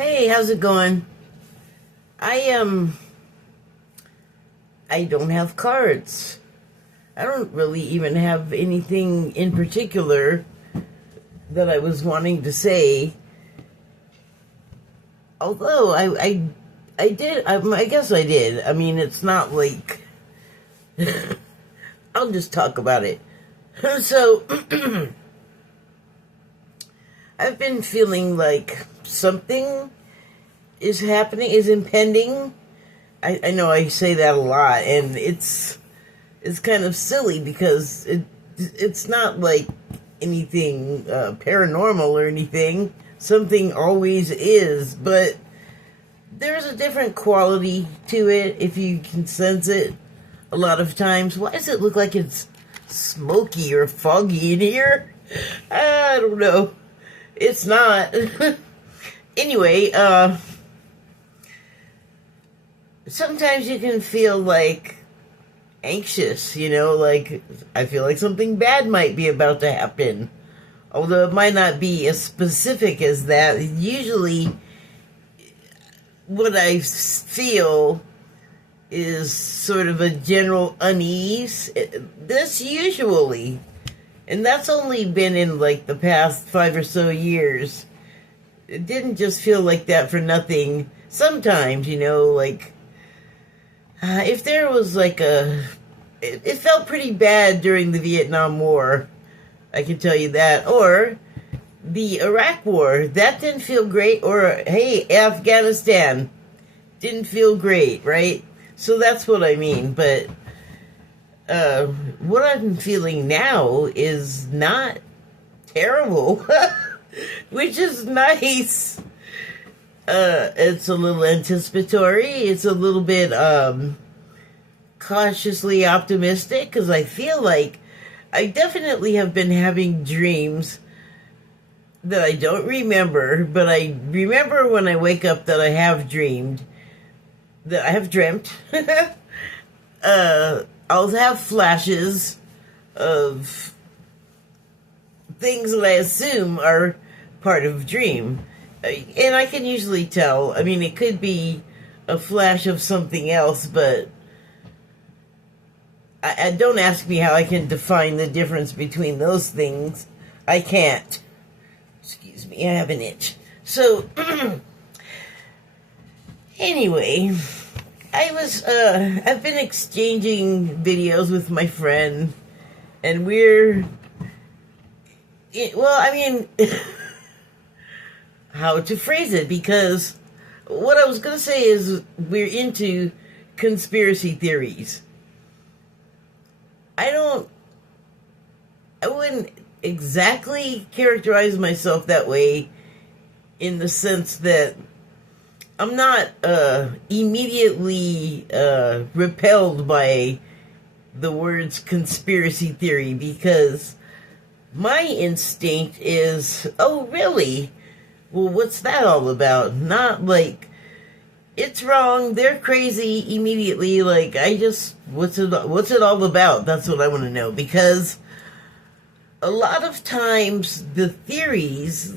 Hey, how's it going? I I don't have cards. I don't really even have anything in particular that I was wanting to say. Although I did. I guess I did. I mean, it's not like I'll just talk about it. So I've been feeling like something is happening, is impending. I know I say that a lot, and it's kind of silly because it's not like anything paranormal or anything. Something always is, but there's a different quality to it if you can sense it a lot of times. Why does it look like it's smoky or foggy in here? I don't know. It's not. Anyway, sometimes you can feel like anxious, like I feel like something bad might be about to happen. Although it might not be as specific as that. Usually what I feel is sort of a general unease. This usually, and that's only been in like the past 5 or so years. It didn't just feel like that for nothing. Sometimes, like if there was like it felt pretty bad during the Vietnam War, I can tell you that. Or the Iraq War, that didn't feel great. Or, hey, Afghanistan, didn't feel great, right? So that's what I mean. But what I'm feeling now is not terrible, which is nice. It's a little anticipatory. It's a little bit cautiously optimistic, because I feel like I definitely have been having dreams that I don't remember, but I remember when I wake up that I have dreamed, that I have dreamt. I'll have flashes of things that I assume are part of a dream. And I can usually tell. I mean, it could be a flash of something else, but I don't ask me how I can define the difference between those things. I can't. Excuse me, I have an itch. So, anyway, I've been exchanging videos with my friend, and how to phrase it, because what I was going to say is we're into conspiracy theories. I wouldn't exactly characterize myself that way, in the sense that I'm not immediately repelled by the words conspiracy theory, because my instinct is, oh, really? Well, what's that all about? Not like, it's wrong, they're crazy, immediately. Like, what's it all about? That's what I want to know. Because a lot of times the theories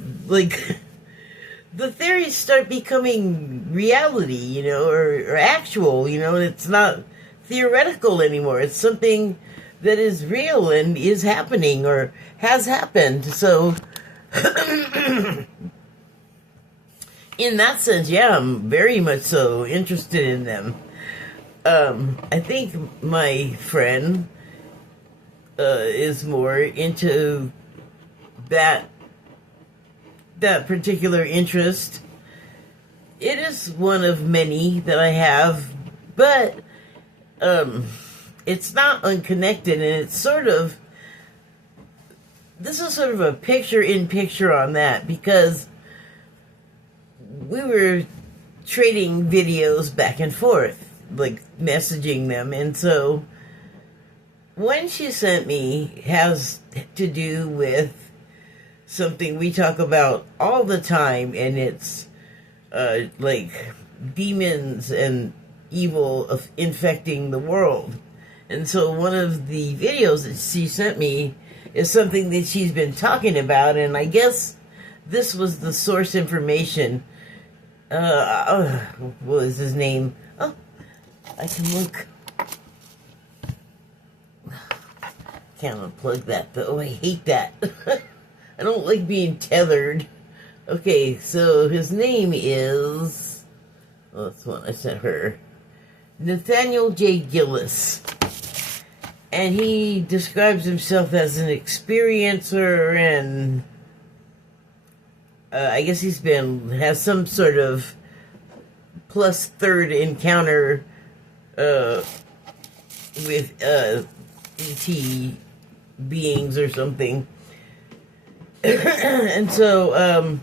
start becoming reality, or actual, and it's not theoretical anymore. It's something that is real and is happening or has happened. So in that sense, yeah, I'm very much so interested in them. I think my friend is more into that particular interest. It is one of many that I have, but it's not unconnected, and it's this is sort of a picture-in-picture on that, because we were trading videos back and forth, like messaging them, and so one she sent me has to do with something we talk about all the time, and it's like demons and evil of infecting the world. And so one of the videos that she sent me is something that she's been talking about, and I guess this was the source information what was his name? Oh, I can look. Can't unplug that though. I hate that. I don't like being tethered. Okay, so his name is. Oh, that's one I sent her. Nathaniel J. Gillis. And he describes himself as an experiencer, and I guess has some sort of plus third encounter with ET beings or something. And so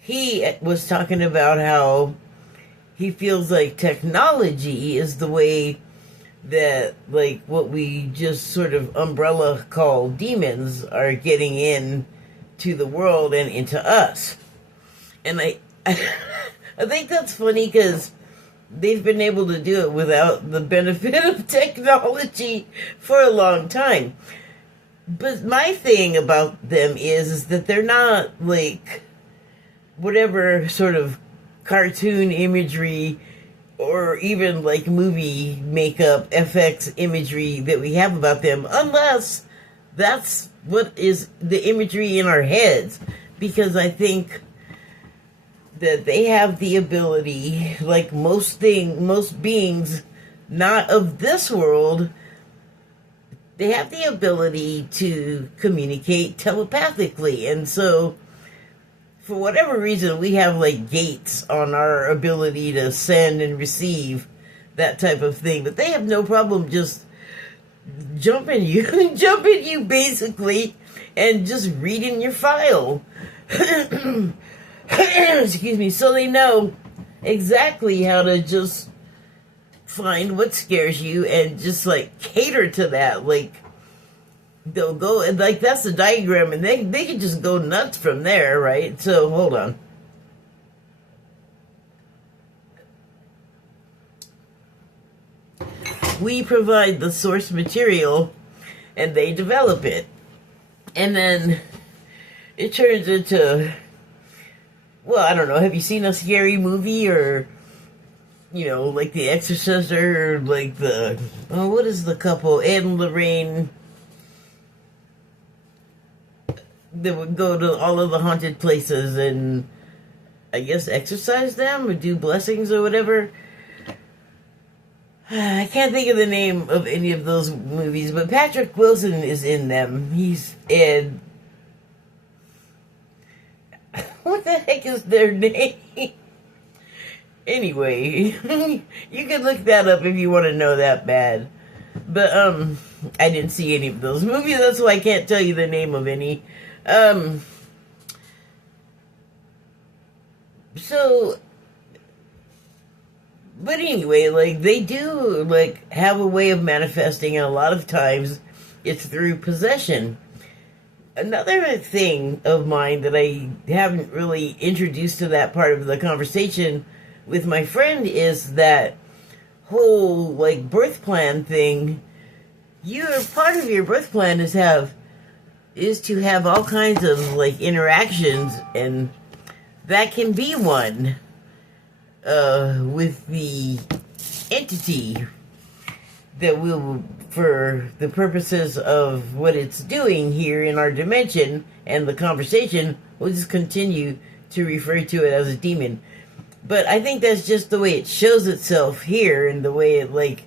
he was talking about how he feels like technology is the way that, like, what we just sort of umbrella call demons are getting in to the world and into us. And I think that's funny because they've been able to do it without the benefit of technology for a long time. But my thing about them is that they're not like whatever sort of cartoon imagery or even like movie makeup, FX imagery that we have about them, unless that's what is the imagery in our heads. Because I think that they have the ability, like most beings not of this world, they have the ability to communicate telepathically. And so for whatever reason, we have like gates on our ability to send and receive that type of thing. But they have no problem just jumping you basically, and just reading your file. Excuse me. So they know exactly how to just find what scares you and just like cater to that. Like they'll go, and like that's the diagram, and they can just go nuts from there, right? So hold on. We provide the source material and they develop it. And then it turns into, well, I don't know, have you seen a scary movie, or like The Exorcist, or like what is the couple, Ed and Lorraine, that would go to all of the haunted places and I guess exorcise them or do blessings or whatever. I can't think of the name of any of those movies, but Patrick Wilson is in them. He's Ed. What the heck is their name? Anyway, you can look that up if you want to know that bad. But I didn't see any of those movies, that's why I can't tell you the name of any. But anyway, like, they do, like, have a way of manifesting, and a lot of times it's through possession. Another thing of mine that I haven't really introduced to that part of the conversation with my friend is that whole, like, birth plan thing. Part of your birth plan is to have all kinds of like interactions, and that can be one with the entity that will, for the purposes of what it's doing here in our dimension and the conversation, we'll just continue to refer to it as a demon. But I think that's just the way it shows itself here, and the way it like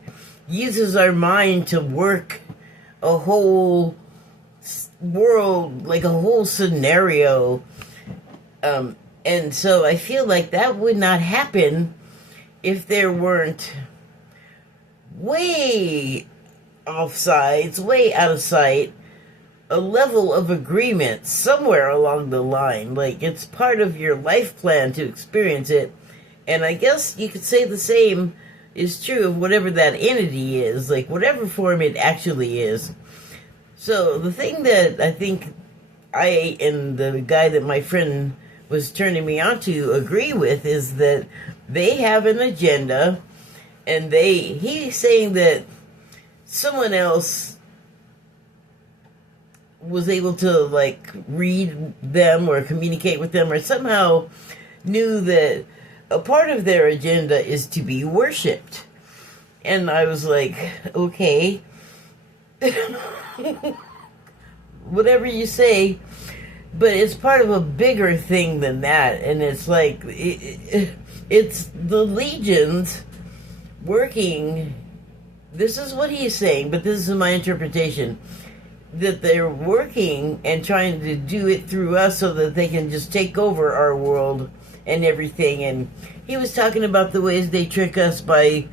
uses our mind to work a whole world, like a whole scenario. And so I feel like that would not happen if there weren't way offsides, way out of sight, a level of agreement somewhere along the line. Like, it's part of your life plan to experience it. And I guess you could say the same is true of whatever that entity is, like whatever form it actually is. So the thing that I think I and the guy that my friend was turning me on to agree with is that they have an agenda, and he's saying that someone else was able to like read them or communicate with them or somehow knew that a part of their agenda is to be worshipped. And I was like, okay, whatever you say, but it's part of a bigger thing than that. And it's like, it's the legions working. This is what he's saying, but this is my interpretation, that they're working and trying to do it through us so that they can just take over our world and everything. And he was talking about the ways they trick us by,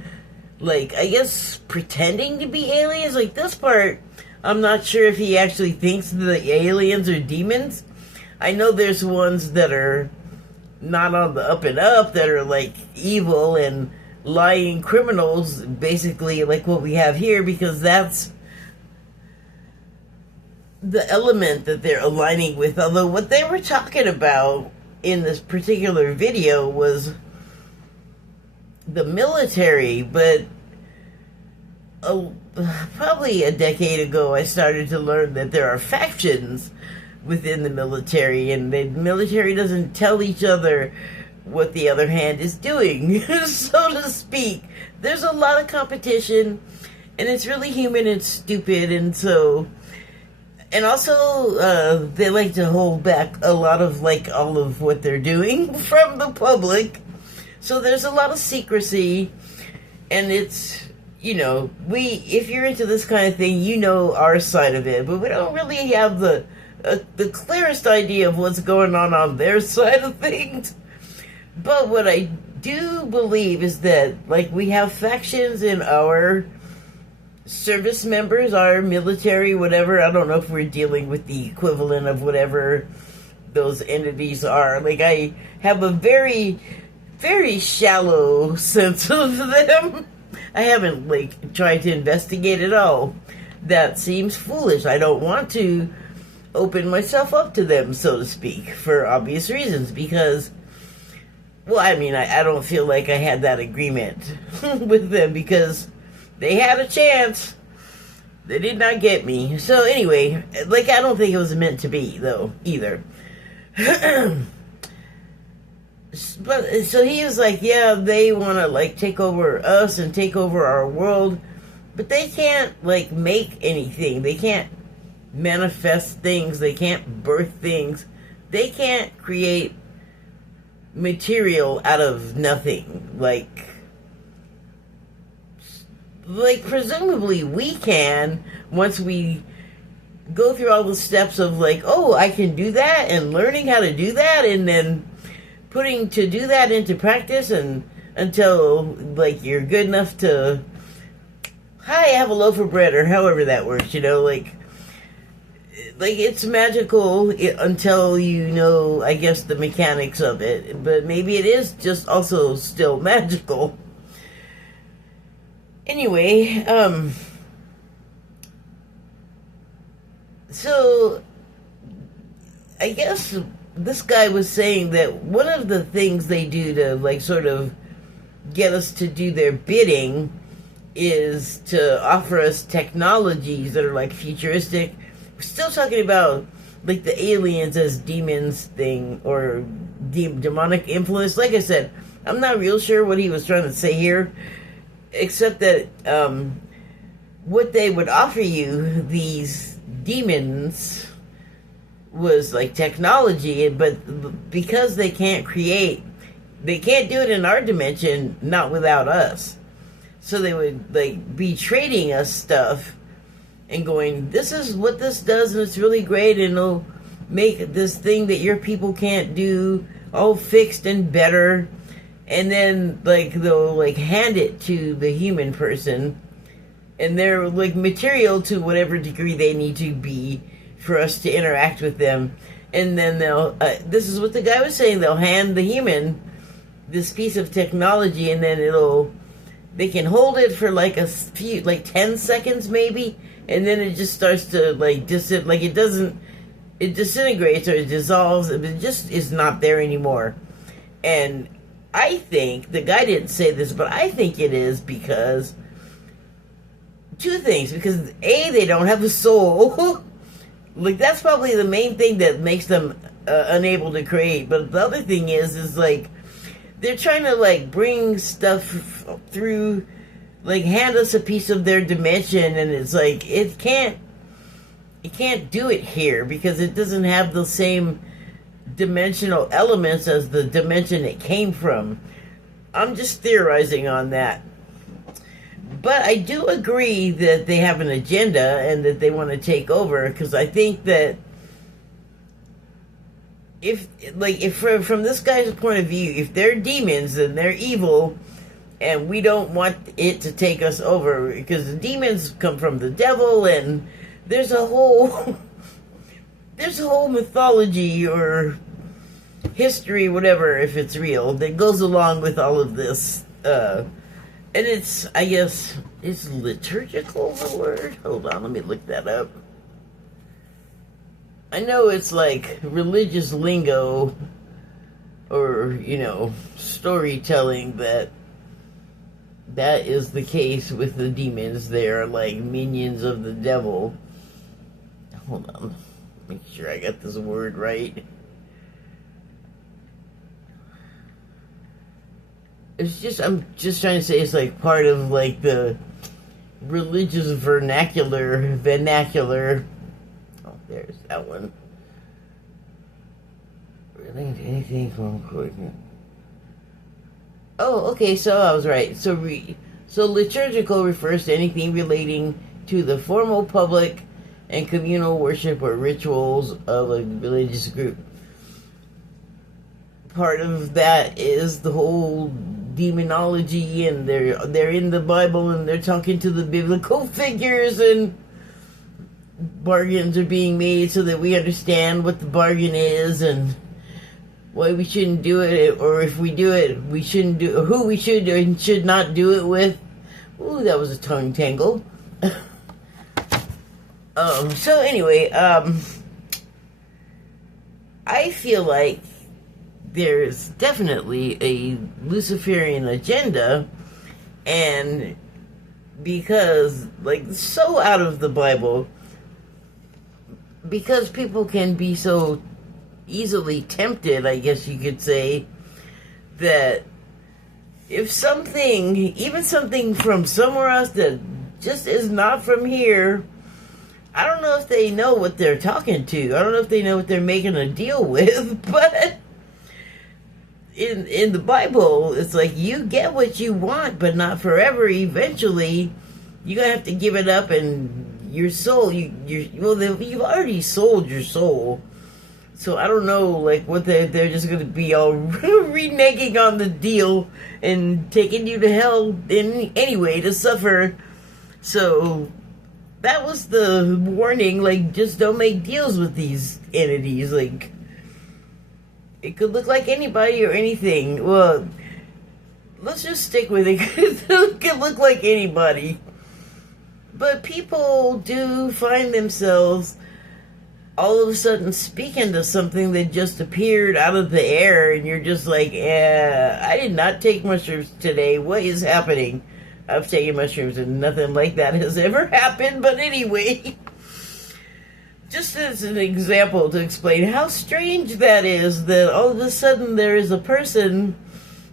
like, I guess pretending to be aliens. Like, this part, I'm not sure if he actually thinks the aliens are demons. I know there's ones that are not on the up and up, that are like evil and lying criminals, basically like what we have here, because that's the element that they're aligning with. Although what they were talking about in this particular video was the military, but probably a decade ago I started to learn that there are factions within the military, and the military doesn't tell each other what the other hand is doing, so to speak. There's a lot of competition, and it's really human and stupid, and so... And also, they like to hold back a lot of, like, all of what they're doing from the public. So there's a lot of secrecy, and it's, you know, if you're into this kind of thing, you know our side of it, but we don't really have the clearest idea of what's going on their side of things. But what I do believe is that, like, we have factions in our service members, our military, whatever. I don't know if we're dealing with the equivalent of whatever those entities are. Like, I have a very, very shallow sense of them. I haven't, like, tried to investigate at all. That seems foolish. I don't want to open myself up to them, so to speak, for obvious reasons, because, well, I mean, I don't feel like I had that agreement with them, because they had a chance. They did not get me. So anyway, like, I don't think it was meant to be, though, either. But, so he was like, yeah, they want to, like, take over us and take over our world, but they can't, like, make anything. They can't manifest things. They can't birth things. They can't create material out of nothing. Like, presumably we can, once we go through all the steps of, like, oh, I can do that, and learning how to do that, and then putting to do that into practice, and until, like, you're good enough to, hi, have a loaf of bread, or however that works, you know, like it's magical until you know, I guess, the mechanics of it, but maybe it is just also still magical. Anyway, so I guess this guy was saying that one of the things they do to, like, sort of get us to do their bidding is to offer us technologies that are, like, futuristic. We're still talking about, like, the aliens as demons thing, or demonic influence. Like I said, I'm not real sure what he was trying to say here, except that what they would offer you, these demons, was, like, technology, but because they can't do it in our dimension, not without us. So they would, like, be trading us stuff and going, this is what this does, and it's really great, and it'll make this thing that your people can't do all fixed and better. And then, like, they'll, like, hand it to the human person, and they're, like, material to whatever degree they need to be for us to interact with them. And then they'll, this is what the guy was saying, they'll hand the human this piece of technology, and then they can hold it for, like, a few, like, 10 seconds maybe, and then it just starts to, like, it disintegrates or it dissolves, it just is not there anymore. And I think, the guy didn't say this, but I think it is because, two things, because A, they don't have a soul. Like, that's probably the main thing that makes them unable to create. But the other thing is like they're trying to like bring stuff through, like hand us a piece of their dimension, and it's like it can't do it here because it doesn't have the same dimensional elements as the dimension it came from. I'm just theorizing on that. But I do agree that they have an agenda and that they want to take over, because I think that if from this guy's point of view, if they're demons, then they're evil, and we don't want it to take us over, because the demons come from the devil, and there's a whole mythology or history, whatever, if it's real, that goes along with all of this. And it's, I guess, is liturgical the word? Hold on, let me look that up. I know it's like religious lingo or, storytelling that is the case with the demons. They are like minions of the devil. Hold on, make sure I got this word right. I'm just trying to say it's like part of like the religious vernacular. Oh, there's that one. Relating to anything from important. Oh, okay, so I was right. So liturgical refers to anything relating to the formal public and communal worship or rituals of a religious group. Part of that is the whole demonology, and they're in the Bible and they're talking to the biblical figures, and bargains are being made so that we understand what the bargain is and why we shouldn't do it, or if we do it, we shouldn't do, who we should and should not do it with. Ooh, that was a tongue tangle. So anyway, I feel like there's definitely a Luciferian agenda, and because, like, so out of the Bible, because people can be so easily tempted, I guess you could say, that if something, even something from somewhere else that just is not from here, I don't know if they know what they're talking to. I don't know if they know what they're making a deal with, but in the Bible, it's like you get what you want, but not forever. Eventually, you're gonna have to give it up, and your soul, you've already sold your soul. So I don't know, like, what they're just gonna be all reneging on the deal and taking you to hell anyway to suffer. So that was the warning, like, just don't make deals with these entities, like. It could look like anybody or anything. Well, let's just stick with it. It could look like anybody. But people do find themselves all of a sudden speaking to something that just appeared out of the air, and you're just like, I did not take mushrooms today. What is happening? I've taken mushrooms and nothing like that has ever happened. But anyway, just as an example to explain how strange that is, that all of a sudden there is a person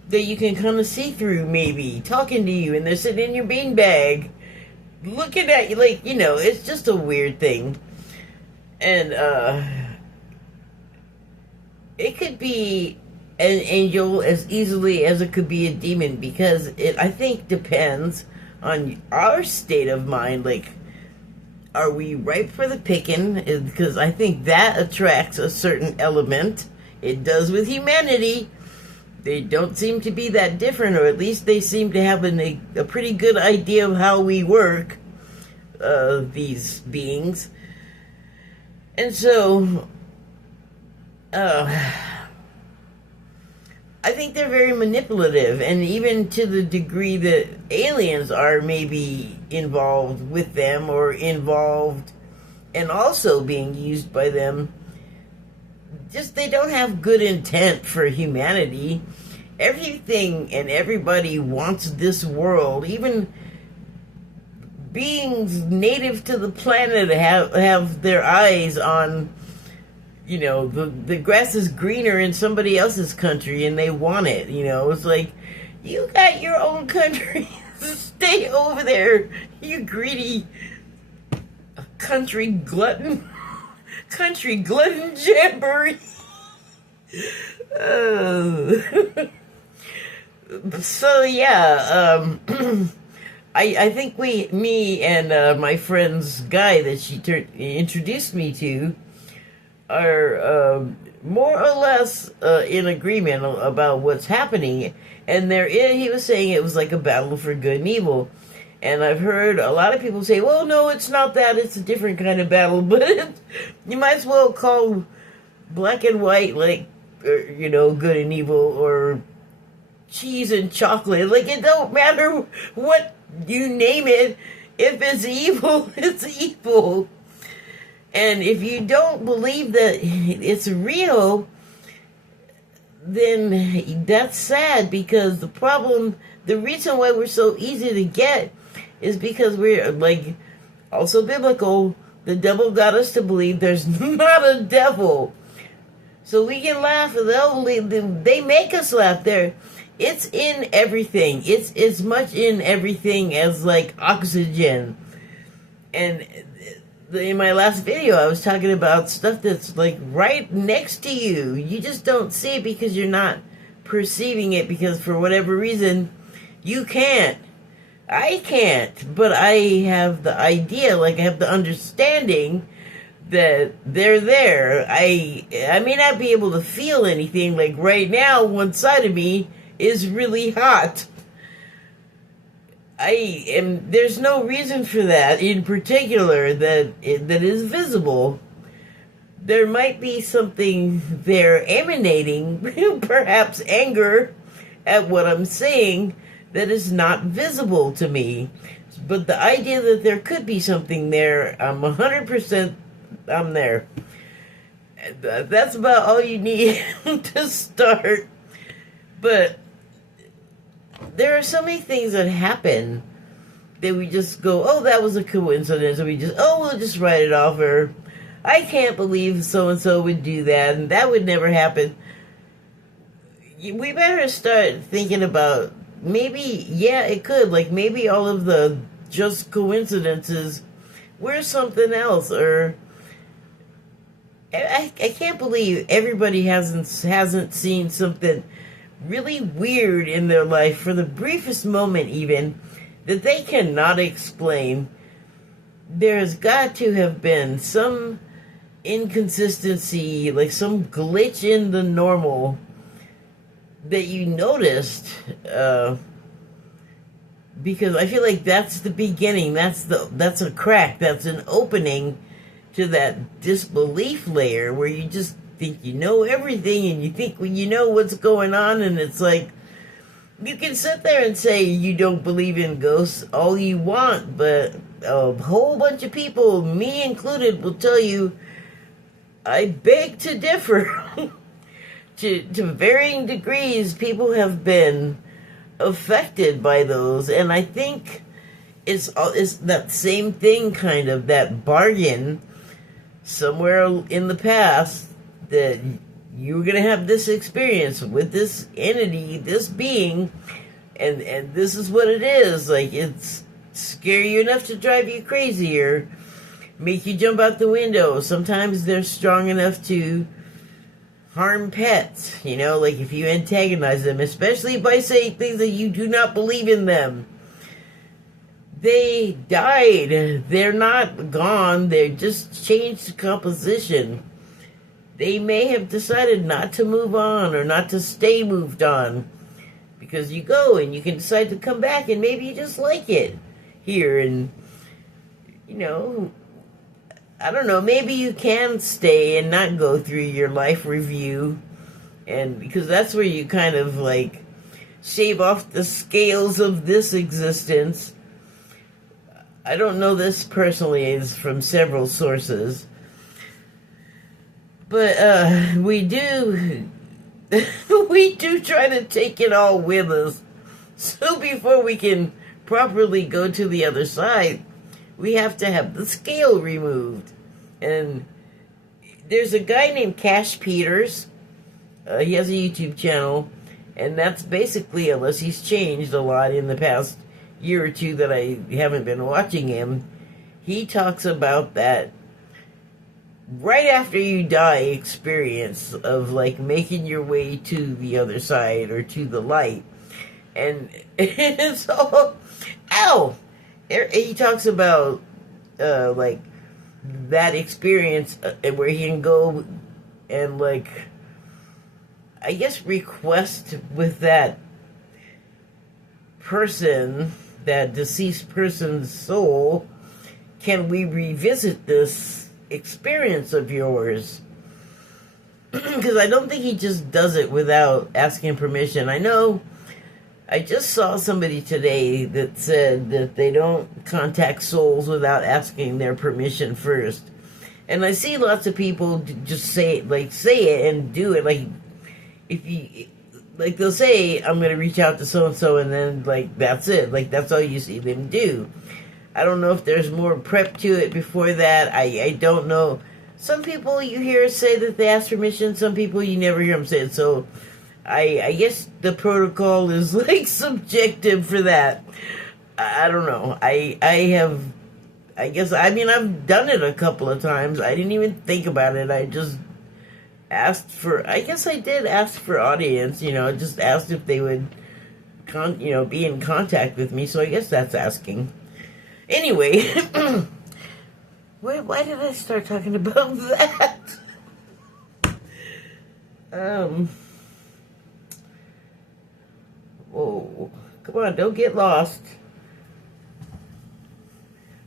that you can kind of see through, maybe, talking to you, and they're sitting in your beanbag, looking at you, like, it's just a weird thing. And, it could be an angel as easily as it could be a demon, because it, I think, depends on our state of mind, like, are we ripe for the picking? Because I think that attracts a certain element. It does with humanity. They don't seem to be that different, or at least they seem to have a pretty good idea of how we work, these beings. And so, I think they're very manipulative, and even to the degree that aliens are maybe involved with them, or involved and also being used by them. Just, they don't have good intent for humanity. Everything and everybody wants this world. Even beings native to the planet have their eyes on the grass is greener in somebody else's country and they want it. It's like, you got your own country. Stay over there, you greedy country glutton. Country glutton jamboree. So yeah, I think me and my friend's guy that she introduced me to are more or less in agreement about what's happening. And he was saying it was like a battle for good and evil. And I've heard a lot of people say, well, no, it's not that. It's a different kind of battle. But you might as well call black and white, like, good and evil, or cheese and chocolate. Like, it don't matter what you name it. If it's evil, it's evil. And if you don't believe that it's real, then that's sad, because the reason why we're so easy to get is because we're, like, also biblical. The devil got us to believe there's not a devil. So we can laugh. They make us laugh. It's in everything. It's as much in everything as, like, oxygen. And in my last video, I was talking about stuff that's, like, right next to you. You just don't see it because you're not perceiving it, because for whatever reason, you can't. I can't, but I have the idea, like, I have the understanding that they're there. I may not be able to feel anything. Like, right now, one side of me is really hot. There's no reason for that in particular that is visible. There might be something there emanating, perhaps anger at what I'm saying, that is not visible to me. But the idea that there could be something there, I'm 100%, I'm there. That's about all you need to start. But there are so many things that happen that we just go, oh, that was a coincidence, or we'll just write it off, or I can't believe so-and-so would do that, and that would never happen. We better start thinking about, maybe, yeah, it could. Like, maybe all of the just coincidences were something else. Or I can't believe everybody hasn't seen something really weird in their life for the briefest moment, even, that they cannot explain. There has got to have been some inconsistency, like some glitch in the normal that you noticed, because I feel like that's the beginning. That's a crack. That's an opening to that disbelief layer where you just think you know everything, and you think you know what's going on, and it's like, you can sit there and say you don't believe in ghosts all you want, but a whole bunch of people, me included, will tell you I beg to differ. To varying degrees, people have been affected by those, and I think it's that same thing, kind of, that bargain somewhere in the past, that you were going to have this experience with this entity, this being, and this is what it is. Like, it's scare you enough to drive you crazy, or make you jump out the window. Sometimes they're strong enough to harm pets, like if you antagonize them, especially by saying things that you do not believe in them. They died. They're not gone. They just changed composition. They may have decided not to move on, or not to stay moved on, because you go and you can decide to come back, and maybe you just like it here, and I don't know, maybe you can stay and not go through your life review, and because that's where you kind of, like, shave off the scales of this existence. I don't know this personally, it's from several sources, but we do try to take it all with us. So before we can properly go to the other side, we have to have the scale removed. And there's a guy named Cash Peters. He has a YouTube channel, and that's basically, unless he's changed a lot in the past year or two that I haven't been watching him, he talks about that right after you die experience of like making your way to the other side or to the light. And it's all, ow! He talks about like that experience where he can go and like, I guess, request with that person, that deceased person's soul, can we revisit this experience of yours? Because I don't think he just does it without asking permission. I know I just saw somebody today that said that they don't contact souls without asking their permission first. And I see lots of people just say it and do it. Like, if you, like, they'll say, I'm going to reach out to so-and-so, and then, like, that's it. Like, that's all you see them do. I don't know if there's more prep to it before that. I don't know. Some people you hear say that they ask permission. Some people you never hear them say it. So I guess the protocol is, like, subjective for that. I don't know. I've done it a couple of times. I didn't even think about it. I just asked for, I guess I did ask for audience, just asked if they would, be in contact with me. So I guess that's asking. Anyway, why did I start talking about that? Whoa, come on, don't get lost.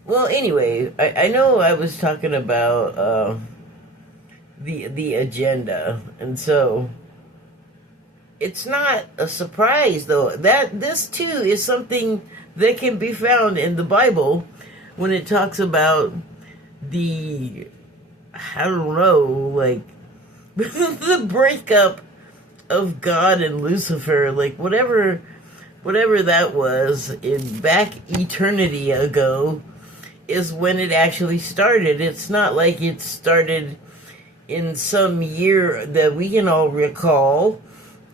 Well, anyway, I know I was talking about the agenda, and so it's not a surprise, though, that this too is something that can be found in the Bible when it talks about the, I don't know, like, the breakup of God and Lucifer, like, whatever that was in back eternity ago is when it actually started. It's not like it started in some year that we can all recall.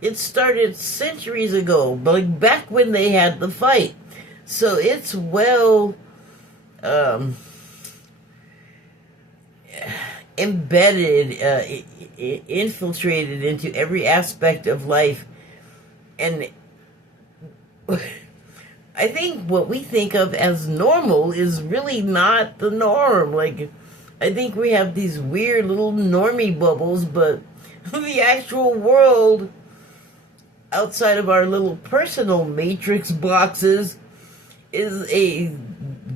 It started centuries ago, like back when they had the fight. So it's well embedded, infiltrated into every aspect of life. And I think what we think of as normal is really not the norm. Like, I think we have these weird little normie bubbles, but the actual world outside of our little personal matrix boxes is a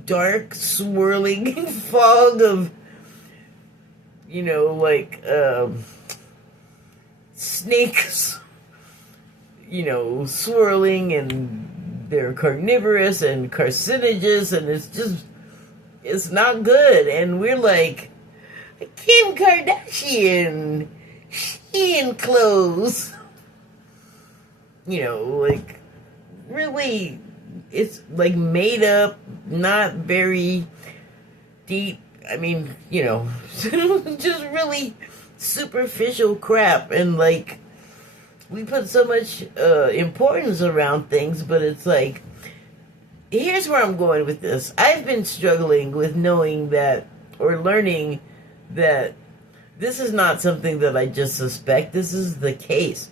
dark, swirling fog of, snakes, swirling, and they're carnivorous and carcinogenous, and it's not good. And we're like, Kim Kardashian, Shein clothes. Really, it's like made up, not very deep. I mean, just really superficial crap. And like, we put so much importance around things, but it's like, here's where I'm going with this. I've been struggling with knowing that, or learning that this is not something that I just suspect. This is the case.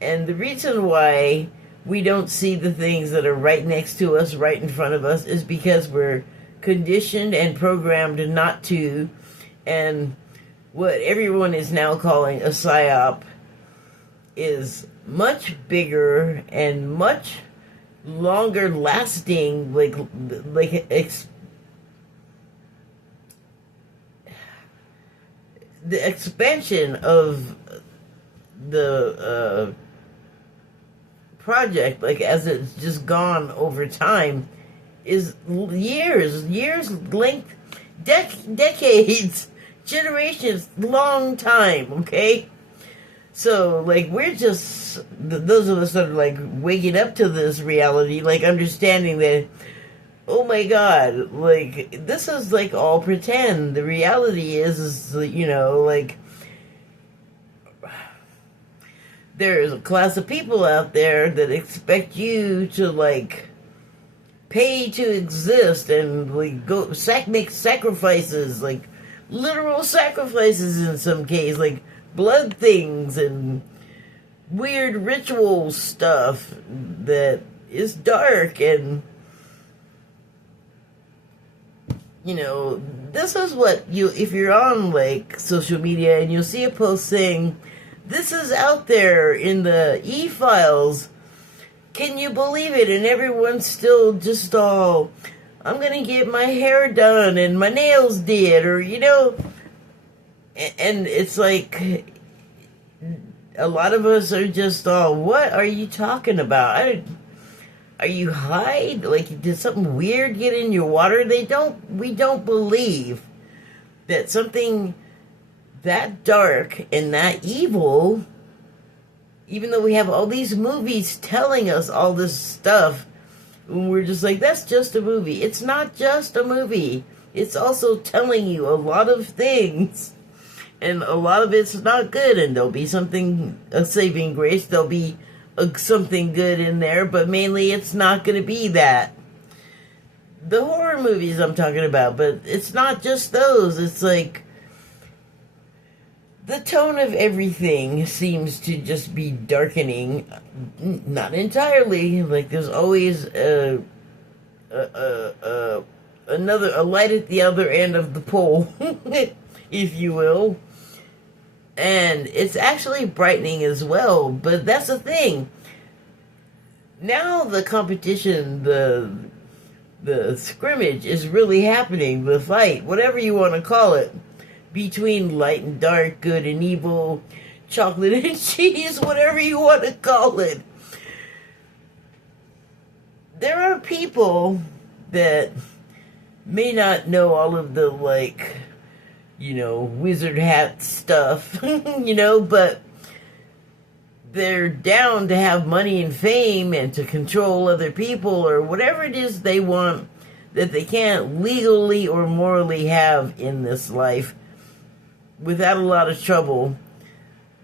And the reason why we don't see the things that are right next to us, right in front of us, is because we're conditioned and programmed not to. And what everyone is now calling a psyop is much bigger and much longer lasting, the expansion of the project, like, as it's just gone over time, is years length, decades, generations, long time. Okay, so like, we're just those of us that are like waking up to this reality, like understanding that, oh my God, like, this is like all pretend. The reality is like, there's a class of people out there that expect you to like pay to exist and like go make sacrifices, like literal sacrifices in some case, like blood things and weird ritual stuff that is dark. And you know, this is what you, if you're on like social media and you'll see a post saying this is out there in the e-files, can you believe it? And everyone's still just all, I'm gonna get my hair done and my nails did, or you know, and it's like a lot of us are just all, what are you talking about? Are you high? Like, did something weird get in your water? We don't believe that something that dark and that evil, even though we have all these movies telling us all this stuff, we're just like, that's just a movie. It's not just a movie. It's also telling you a lot of things. And a lot of it's not good, and there'll be something, a saving grace. There'll be something good in there, but mainly it's not going to be that. The horror movies I'm talking about, but it's not just those. It's like the tone of everything seems to just be darkening. Not entirely. Like there's always a light at the other end of the pole, if you will. And it's actually brightening as well, but that's the thing. Now the competition, the scrimmage is really happening, the fight, whatever you want to call it, between light and dark, good and evil, chocolate and cheese, whatever you want to call it. There are people that may not know all of the, like, you know, wizard hat stuff, you know, but they're down to have money and fame and to control other people or whatever it is they want that they can't legally or morally have in this life without a lot of trouble.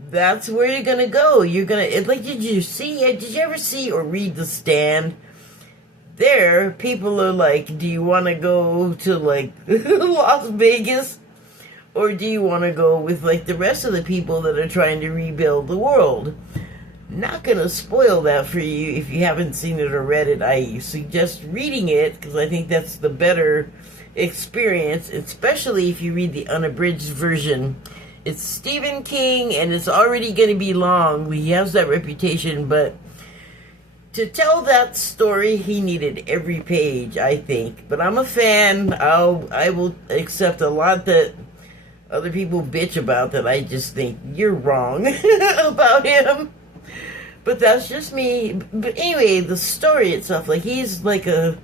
That's where you're gonna go. You're gonna, like, did you ever see or read The Stand? There, people are like, do you want to go to, like, Las Vegas? Or do you want to go with, like, the rest of the people that are trying to rebuild the world? Not going to spoil that for you if you haven't seen it or read it. I suggest reading it, because I think that's the better experience, especially if you read the unabridged version. It's Stephen King, and it's already going to be long. He has that reputation, but to tell that story, he needed every page, I think. But I'm a fan. I will accept a lot that other people bitch about that I just think you're wrong about him. But that's just me. But anyway, the story itself, like, he's like a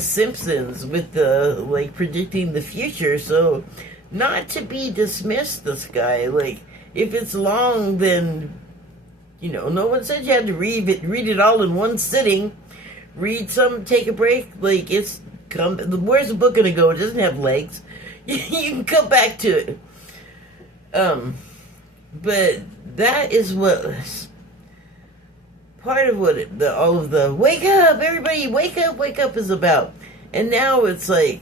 Simpsons with the, like, predicting the future. So not to be dismissed, this guy. Like, if it's long, then, you know, no one said you had to read it all in one sitting. Read some, take a break. Like, where's the book gonna go? It doesn't have legs. You can come back to it. But that is what part of what all of the wake up, everybody, wake up is about. And now it's like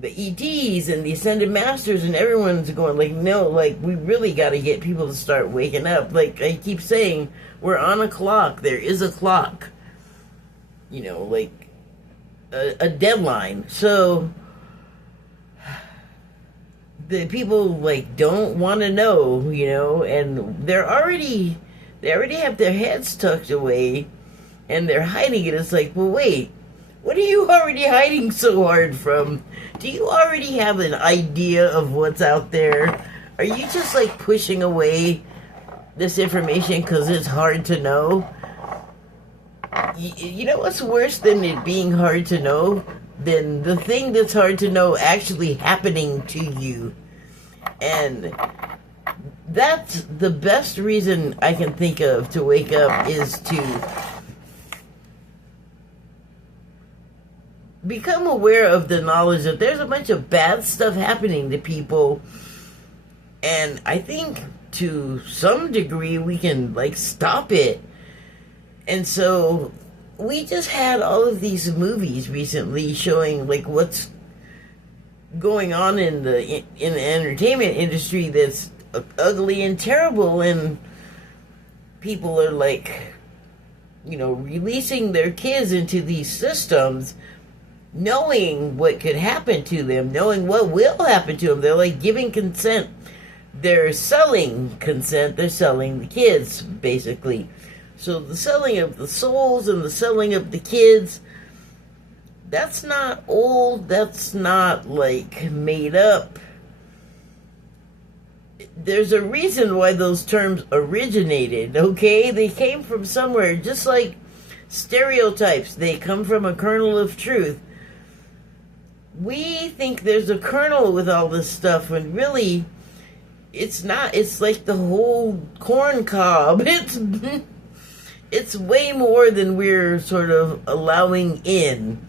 the ETs and the Ascended Masters and everyone's going like, no, like, we really got to get people to start waking up. Like I keep saying, we're on a clock. There is a clock. You know, like a deadline. So the people, like, don't want to know, you know, and they already have their heads tucked away, and they're hiding it. It's like, well, wait, what are you already hiding so hard from? Do you already have an idea of what's out there? Are you just, like, pushing away this information because it's hard to know? You know what's worse than it being hard to know? Than the thing that's hard to know actually happening to you. And that's the best reason I can think of to wake up, is to become aware of the knowledge that there's a bunch of bad stuff happening to people. And I think to some degree we can like stop it. And so we just had all of these movies recently showing like what's going on in the entertainment industry that's ugly and terrible, and people are like, you know, releasing their kids into these systems knowing what could happen to them, knowing what will happen to them. They're like giving consent. They're selling consent. They're selling the kids, basically. So the selling of the souls and the selling of the kids, that's not old. That's not like made up. There's a reason why those terms originated, okay? They came from somewhere, just like stereotypes. They come from a kernel of truth. We think there's a kernel with all this stuff, when really it's not. It's like the whole corn cob. It's way more than we're sort of allowing in,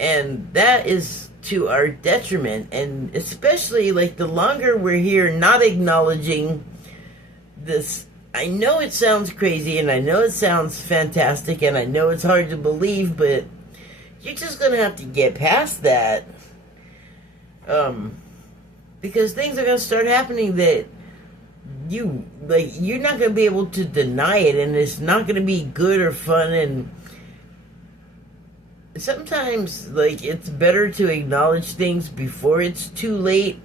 and that is to our detriment. And especially like the longer we're here not acknowledging this. I know it sounds crazy, and I know it sounds fantastic, and I know it's hard to believe, but you're just gonna have to get past that, because things are gonna start happening that you're not gonna be able to deny it, and it's not gonna be good or fun. And sometimes like it's better to acknowledge things before it's too late,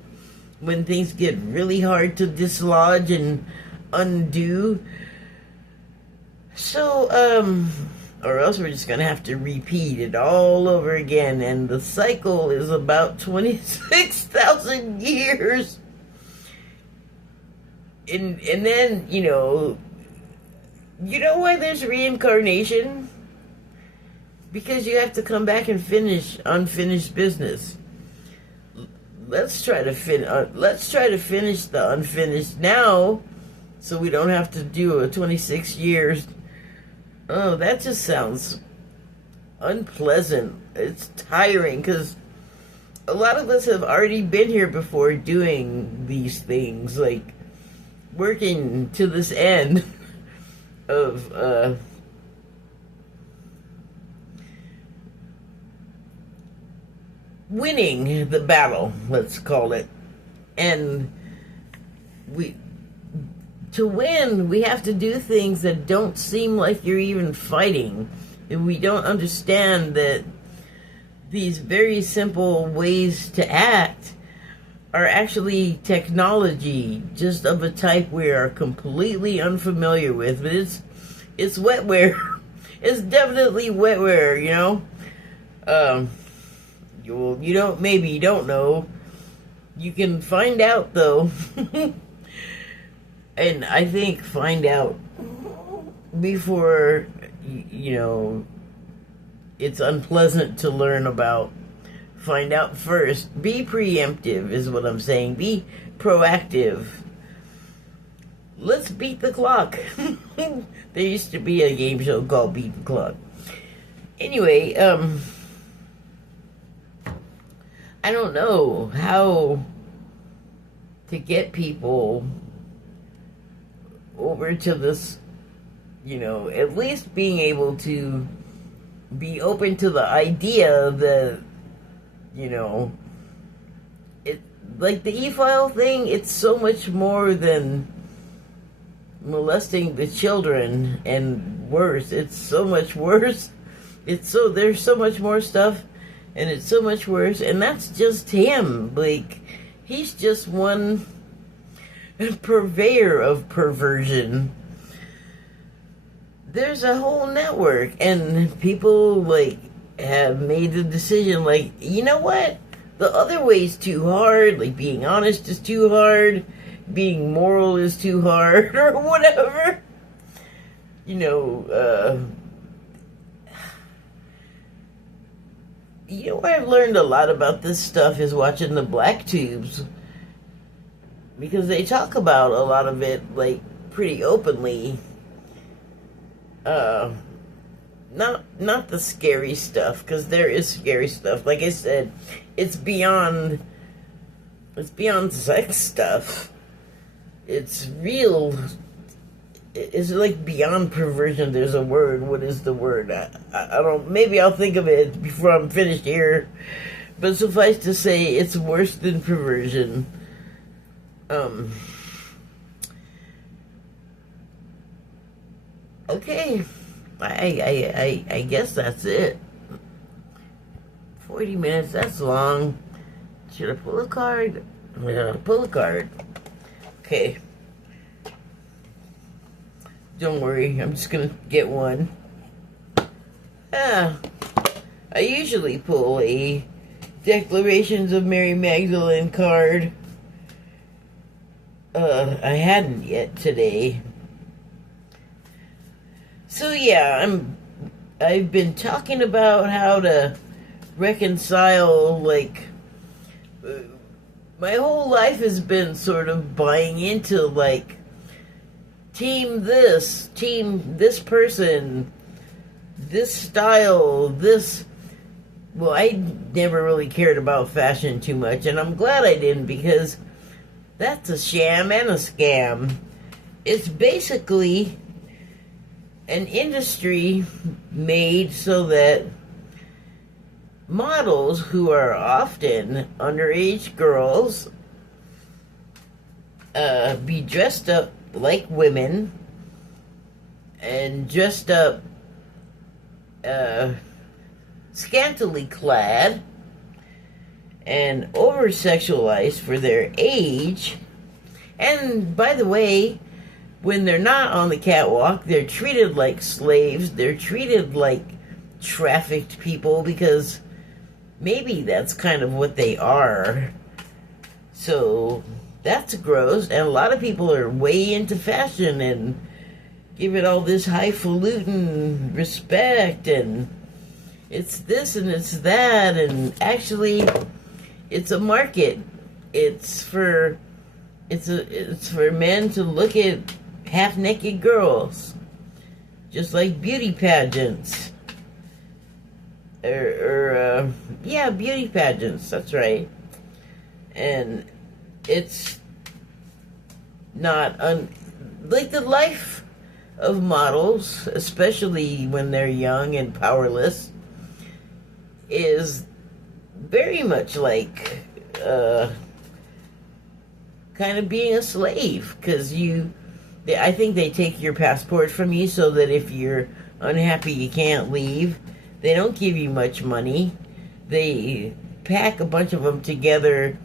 when things get really hard to dislodge and undo. So or else we're just gonna have to repeat it all over again, and the cycle is about 26,000 years. And then, you know why there's reincarnation? Because you have to come back and finish unfinished business. Let's try to finish the unfinished now, so we don't have to do a 26 years. Oh, that just sounds unpleasant. It's tiring, because a lot of us have already been here before doing these things, like working to this end of winning the battle, let's call it. And to win, we have to do things that don't seem like you're even fighting. And we don't understand that these very simple ways to act are actually technology, just of a type we are completely unfamiliar with. But it's wetware. It's definitely wetware, you know? Maybe you don't know. You can find out, though. And I think find out before, it's unpleasant to learn about. Find out first. Be preemptive is what I'm saying. Be proactive. Let's beat the clock. There used to be a game show called Beat the Clock. Anyway, I don't know how to get people over to this, at least being able to be open to the idea that, it, like the e-file thing, it's so much more than molesting the children, and worse. It's so much worse. There's so much more stuff, and it's so much worse, and that's just him. Like, he's just one purveyor of perversion. There's a whole network, and people have made the decision, you know what, the other way's too hard, being honest is too hard, being moral is too hard, or whatever. Where I've learned a lot about this stuff is watching the Black Tubes, because they talk about a lot of it, pretty openly. Not the scary stuff, because there is scary stuff. Like I said, it's beyond sex stuff. it's real. It's like beyond perversion. There's a word. What is the word? I don't. Maybe I'll think of it before I'm finished here. But suffice to say, it's worse than perversion. Okay. I guess that's it. 40 minutes. That's long. Should I pull a card? Yeah, pull a card. Okay. Don't worry, I'm just gonna get one. I usually pull a Declarations of Mary Magdalene card. I hadn't yet today. So yeah, I've been talking about how to reconcile, like, my whole life has been sort of buying into, like, team this person, this style, this... Well, I never really cared about fashion too much, and I'm glad I didn't, because that's a sham and a scam. It's basically an industry made so that models, who are often underage girls, be dressed up like women and dressed up scantily clad and over sexualized for their age. And by the way, when they're not on the catwalk, they're treated like slaves. They're treated like trafficked people, because maybe that's kind of what they are. So that's gross, and a lot of people are way into fashion and give it all this highfalutin respect, and it's this and it's that, and actually it's a market. It's for men to look at half-naked girls, just like beauty pageants. Yeah, beauty pageants, that's right. And it's not like the life of models, especially when they're young and powerless, is very much like kind of being a slave, because I think they take your passport from you so that if you're unhappy you can't leave. They don't give you much money. They pack a bunch of them together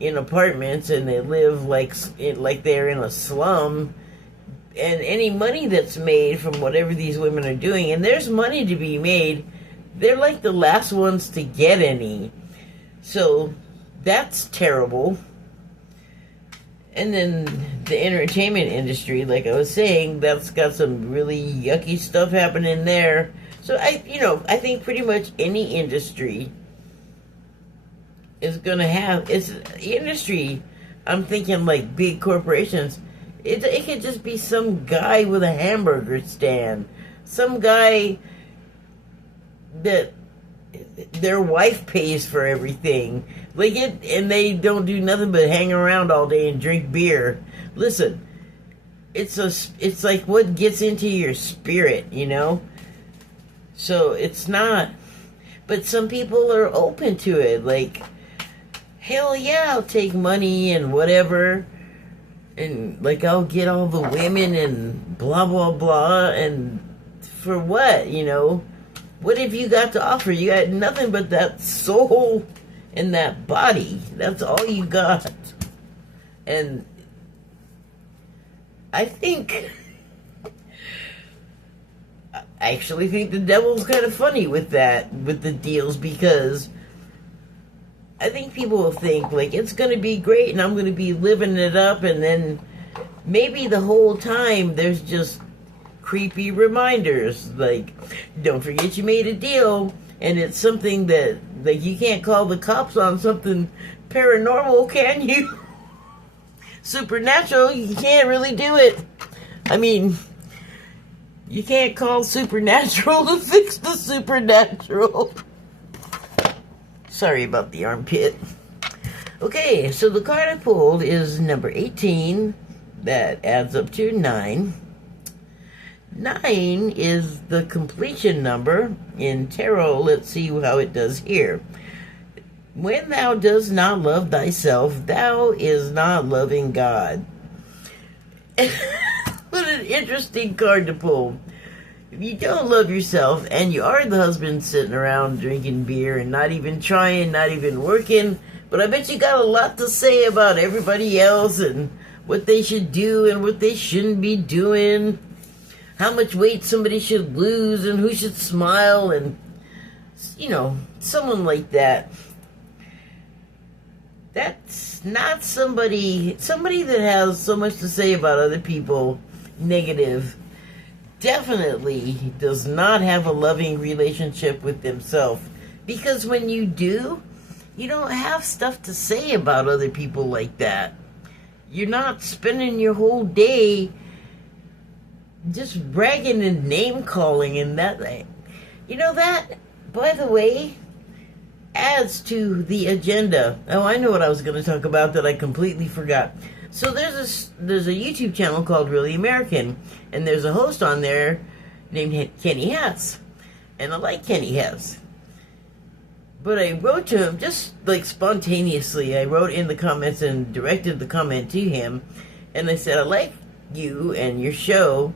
in apartments, and they live like they're in a slum. And any money that's made from whatever these women are doing, and there's money to be made, they're like the last ones to get any. So that's terrible. And then the entertainment industry, like I was saying, that's got some really yucky stuff happening there. So I think pretty much any industry is gonna have, it's industry. I'm thinking like big corporations. It could just be some guy with a hamburger stand, some guy that their wife pays for everything, and they don't do nothing but hang around all day and drink beer. Listen, it's like what gets into your spirit, So it's not, but some people are open to it. Like, hell yeah, I'll take money and whatever, and like I'll get all the women and blah blah blah, and for what, What have you got to offer? You got nothing but that soul and that body. That's all you got. And I actually think the devil's kind of funny with that, with the deals, because I think people will think, like, it's going to be great and I'm going to be living it up, and then maybe the whole time there's just creepy reminders, like, don't forget you made a deal, and it's something that, like, you can't call the cops on something paranormal, can you? Supernatural, you can't really do it. I mean, you can't call supernatural to fix the supernatural. Sorry about the armpit. Okay, so the card I pulled is number 18, that adds up to 9. 9 is the completion number in tarot. Let's see how it does here. When thou dost not love thyself, thou is not loving God. What an interesting card to pull. If you don't love yourself and you are the husband sitting around drinking beer and not even trying, not even working, but I bet you got a lot to say about everybody else and what they should do and what they shouldn't be doing, how much weight somebody should lose and who should smile, and, you know, someone like that. That's not somebody that has so much to say about other people, negative, definitely does not have a loving relationship with themselves. Because when you do, you don't have stuff to say about other people like that. You're not spending your whole day just bragging and name calling and that. You know, that, by the way, adds to the agenda. Oh, I know what I was going to talk about that I completely forgot. So there's a YouTube channel called Really American, and there's a host on there named Kenny Hess, and I like Kenny Hess. But I wrote to him just like spontaneously. I wrote in the comments and directed the comment to him, and I said, I like you and your show,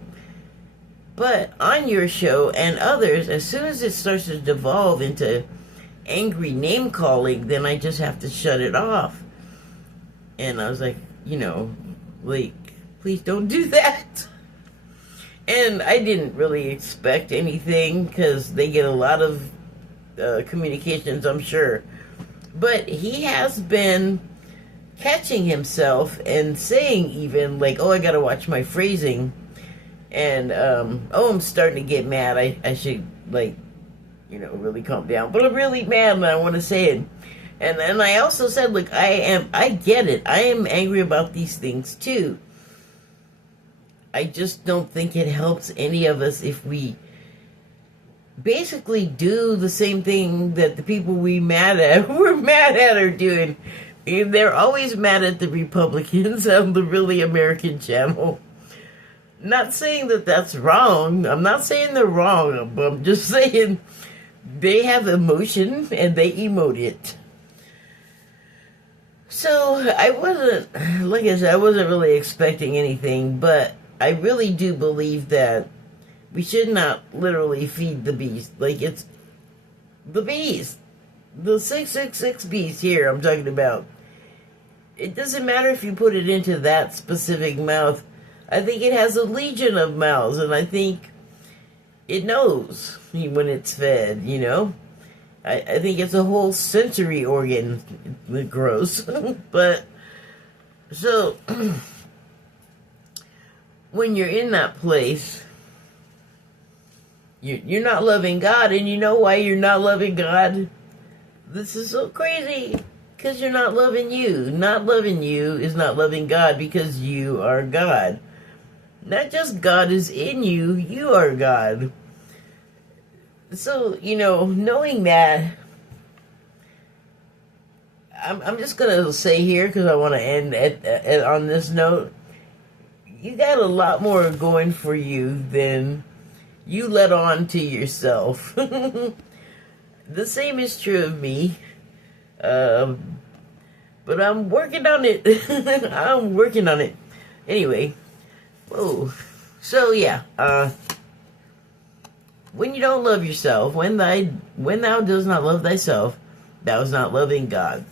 but on your show and others, as soon as it starts to devolve into angry name calling, then I just have to shut it off. And I was like, you know, like, please don't do that. And I didn't really expect anything because they get a lot of communications, I'm sure. But he has been catching himself and saying even like, oh, I gotta watch my phrasing, and oh, I'm starting to get mad. I should, like, you know, really calm down. But I'm really mad and I want to say it. And I also said, look, I get it. I am angry about these things too. I just don't think it helps any of us if we basically do the same thing that the people we're mad at are doing. And they're always mad at the Republicans on the Really American channel. Not saying that that's wrong. I'm not saying they're wrong, but I'm just saying they have emotion and they emote it. So I wasn't, like I said, I wasn't really expecting anything, but I really do believe that we should not literally feed the beast. Like, it's the beast. The 666 beast here I'm talking about. It doesn't matter if you put it into that specific mouth. I think it has a legion of mouths, and I think it knows when it's fed, you know? I think it's a whole sensory organ. Gross. But, so, when you're in that place, you're not loving God, and you know why you're not loving God? This is so crazy. Because you're not loving you. Not loving you is not loving God, because you are God. Not just God is in you, you are God. So, you know, knowing that, I'm just going to say here, because I want to end on this note, you got a lot more going for you than you let on to yourself. The same is true of me. But I'm working on it. I'm working on it. Anyway. Whoa. So, yeah. When you don't love yourself, when thou dost not love thyself, thou is not loving God.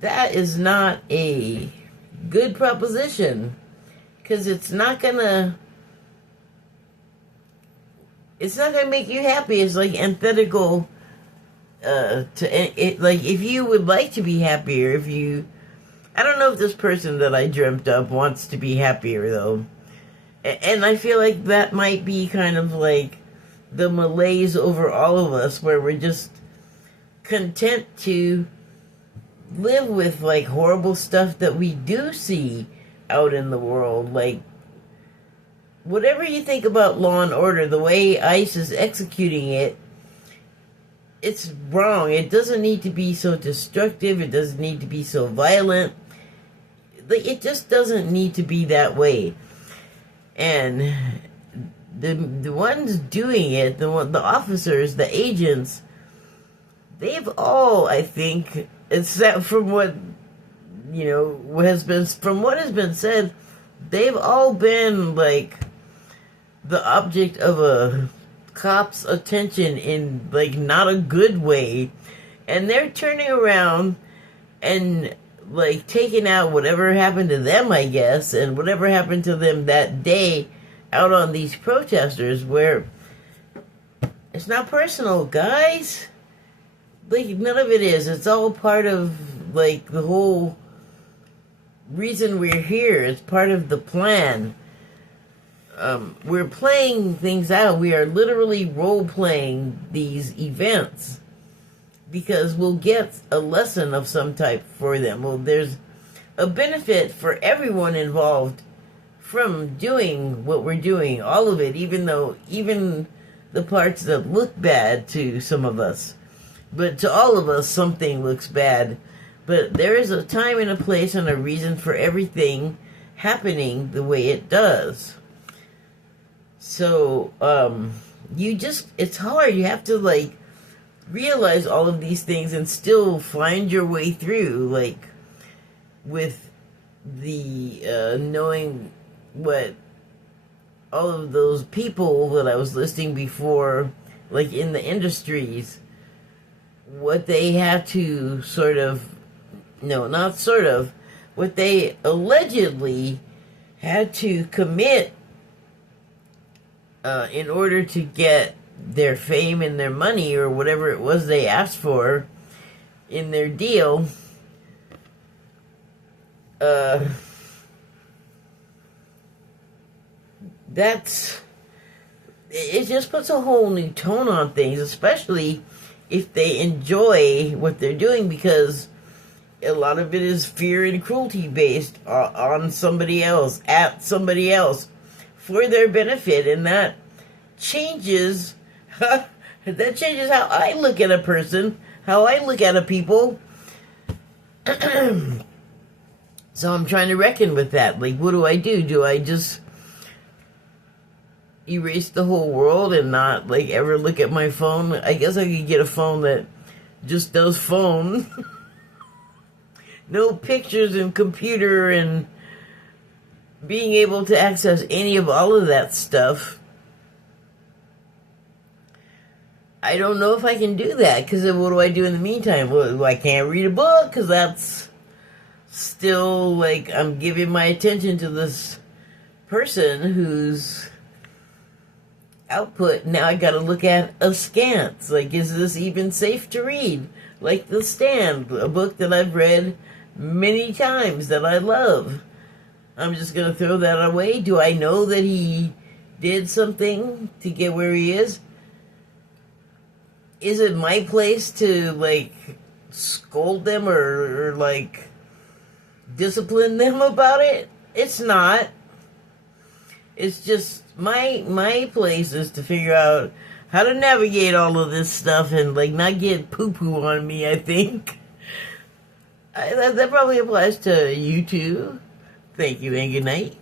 That is not a good proposition. Because it's not gonna make you happy. It's like antithetical like, if you would like to be happier, I don't know if this person that I dreamt up wants to be happier, though. And I feel like that might be kind of like the malaise over all of us, where we're just content to live with, like, horrible stuff that we do see out in the world. Like, whatever you think about Law and Order, the way ICE is executing it, it's wrong. It doesn't need to be so destructive. It doesn't need to be so violent. like, it just doesn't need to be that way. And the ones doing it, the officers, the agents, they've all, I think, except from what has been said, they've all been like the object of a cop's attention in like not a good way, and they're turning around and like taking out whatever happened to them, I guess, and whatever happened to them that day out on these protesters, where it's not personal, guys. Like, none of it is. It's all part of like the whole reason we're here. It's part of the plan. We're playing things out. We are literally role-playing these events because we'll get a lesson of some type for them. Well, there's a benefit for everyone involved from doing what we're doing, all of it, even the parts that look bad to some of us. But to all of us, something looks bad. But there is a time and a place and a reason for everything happening the way it does. So, it's hard. You have to, like, realize all of these things and still find your way through, like, with the, knowing what all of those people that I was listing before, like, in the industries, what they have to what they allegedly had to commit in order to get their fame and their money or whatever it was they asked for in their deal. It just puts a whole new tone on things, especially if they enjoy what they're doing, because a lot of it is fear and cruelty based on somebody else, at somebody else, for their benefit, and that changes how I look at a person, how I look at a people. So I'm trying to reckon with that. Like, what do? Do I just erase the whole world and not, like, ever look at my phone? I guess I could get a phone that just does phone. No pictures and computer and being able to access any of all of that stuff. I don't know if I can do that, because what do I do in the meantime? Well, I can't read a book, because that's still, like, I'm giving my attention to this person whose output now I gotta look at askance. Like, is this even safe to read? Like The Stand, a book that I've read many times that I love. I'm just gonna throw that away? Do I know that he did something to get where he is? Is it my place to, like, scold them or like, discipline them about it? It's not. It's just my place is to figure out how to navigate all of this stuff and, like, not get poo-poo on me, I think. That probably applies to you too. Thank you and good night.